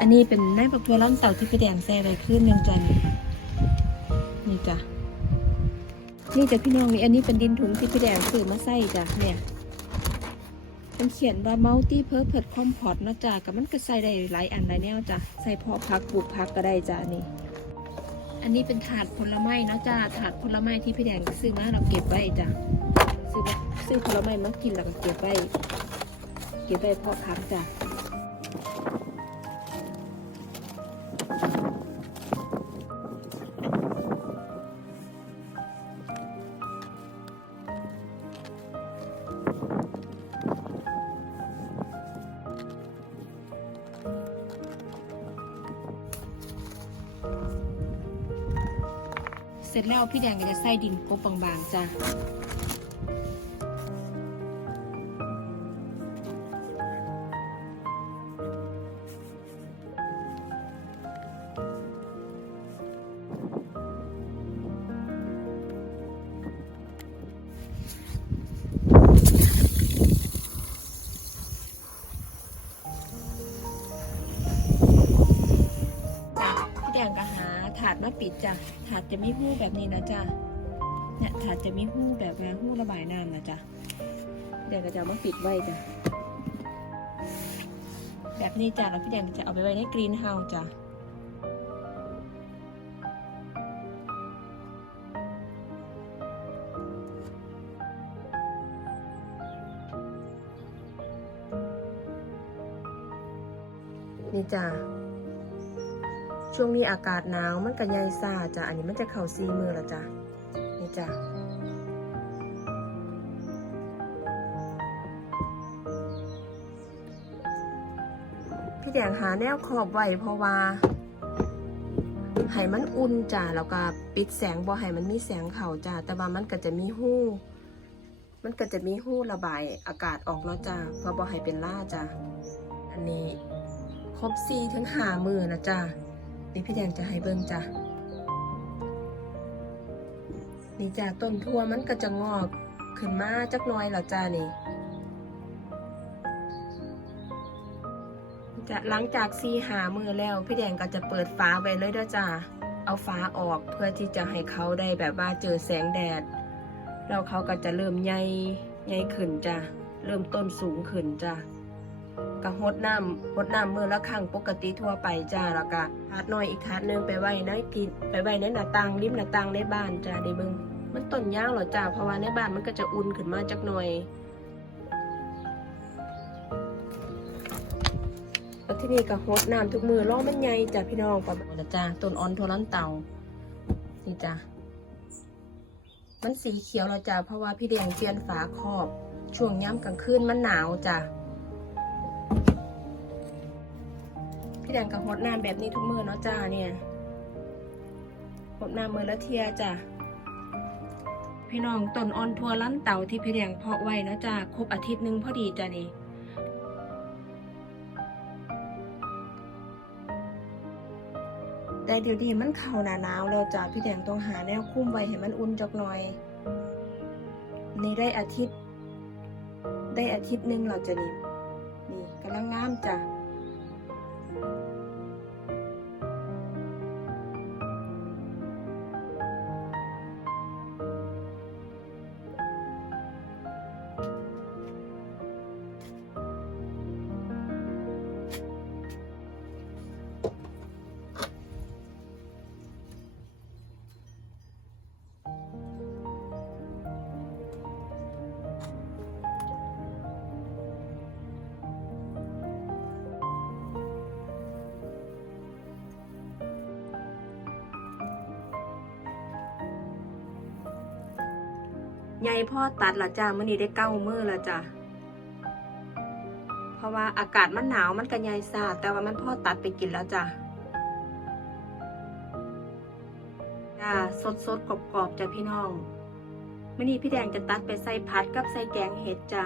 อันนี้เป็นแม่ปักทัวร่อนเต่าที่พี่แดงแซ่ไว้ขึ้นหนึ่งจันนี่จ้ะนี่จ้ะพี่น้องนี่อันนี้เป็นดินถุงที่พี่แดงซื้อมาใส่จ้ะเนี่ยมันเขียนว่า multi purpose compost นะจ้ะกับมันก็ใส่ได้หลายอันหลายแนวจ้ะใส่เพาะพักปลูกพักก็ได้จ้ะนี่ อันนี้เป็นถาดผลไม้นะจ้ะถาดผลไม้ที่พี่แดงซื้อมาเราเก็บไว้จ้ะซื้อซื้อผลไม้มากินแล้วก็เก็บไว้เก็บไว้เพาะพักจ้ะ เสร็จแล้วพี่แดงก็จะใส่ดินกบบางๆจ้ะ ถาดมาปิดจ้ะ ถาดจะไม่หู้แบบนี้นะจ้ะ เนี่ยถาดจะไม่หู้แบบว่าหู้ระบายน้ำนะจ้ะพี่แดงก็จะมาปิดไว้จ้ะ แบบนี้จ้ะแล้วพี่แดงจะเอาไปไว้ในกรีนเฮาส์จ้ะนี่จ้ะ ช่วงนี้อากาศหนาวมันก็ใยซ่าจ้ะ อันนี้มันจะเข่าซีมือละจ้ะ นี่จ้ะพี่แดงหาแนวขอบไว้เพราะว่าให้มันอุ่นจ้ะแล้วก็ปิดแสงบ่ให้มันมีแสงเข่าจ้ะแต่ว่ามันก็จะมีหู้ มันก็จะมีหู้ระบายอากาศออกเนาะจ้ะเพื่อบ่ให้เป็นล่าจ้ะอันนี้ครบซีถึงหามือนะจ้ะ นี่พี่แดงจะให้เบิ่งจ้ะนี่จ้ะต้นทั่วมันก็จะงอกขึ้นมาจักน้อยแล้วจ้านี่จะหลังจากซีหามือแล้ว พี่แดงก็จะเปิดฝาไว้เลยด้อจ้าเอาฝาออกเพื่อที่จะให้เขาได้แบบว่าเจอแสงแดด แล้วเขาก็จะเริ่มใหญ่ใหญ่ขึ้นจ้ะเริ่มต้นสูงขึ้นจ้ะ ก็หดน้ำหดน้ำมือละครั้งปกติทั่วไปจ้าแล้วก็ถาดน้อยอีกถาดหนึงไปไว้ในกินไปไว้ในหน้าต่างริมหน้าต่างในบ้านจ้าได้เบิ่งมันต้นยาวเหรอจ้าเพราะว่าในบ้านมันก็จะอุ่นขึ้นมาจักหน่อยแล้วที่นี่ก็หดน้ำทุกมือรอมันใหญ่จ้าพี่น้องประมาณนั้นจ้าต้นอ่อนโทรันเตานี่จ้ามันสีเขียวแล้วจ้าเพราะว่าพี่แดงเปลี่ยนฝาครอบ ช่วงย้ำกลางคืนมันหนาวจ้า พี่แดงกับฮดน้ำแบบนี้ทุกมือเนาะจ้าเนี่ยฮดน้ำมือละเทียจ้ะพี่น้องต้นออนทัวลั่นเต่าที่พี่แดงเพาะไว้นะจ้าครบอาทิตย์หนึ่งพอดีจ้ะนี่แต่เดี๋ยวนี้มันเข้าหนาหนาวแล้วจ้ะพี่แดงต้องหาแนวคุ้มไว้ให้มันอุ่นจักหน่อย นี่ได้อาทิตย์ ได้อาทิตย์หนึ่งเราจะนี่นี่กำลังงามจ้ะ ใหญ่พ่อตัดละจ้ามื่อนี้ได้เก้ามือละจ้าเพราะว่าอากาศมันหนาวมันก็ใหญ่ซาแต่ว่ามันพ่อตัดไปกินแล้วจ้าจ้าสดสดกรอบๆจ้ะพี่น้องมื่อนี้พี่แดงจะตัดไปใส่ผัดกับใส่แกงเห็ดจ้า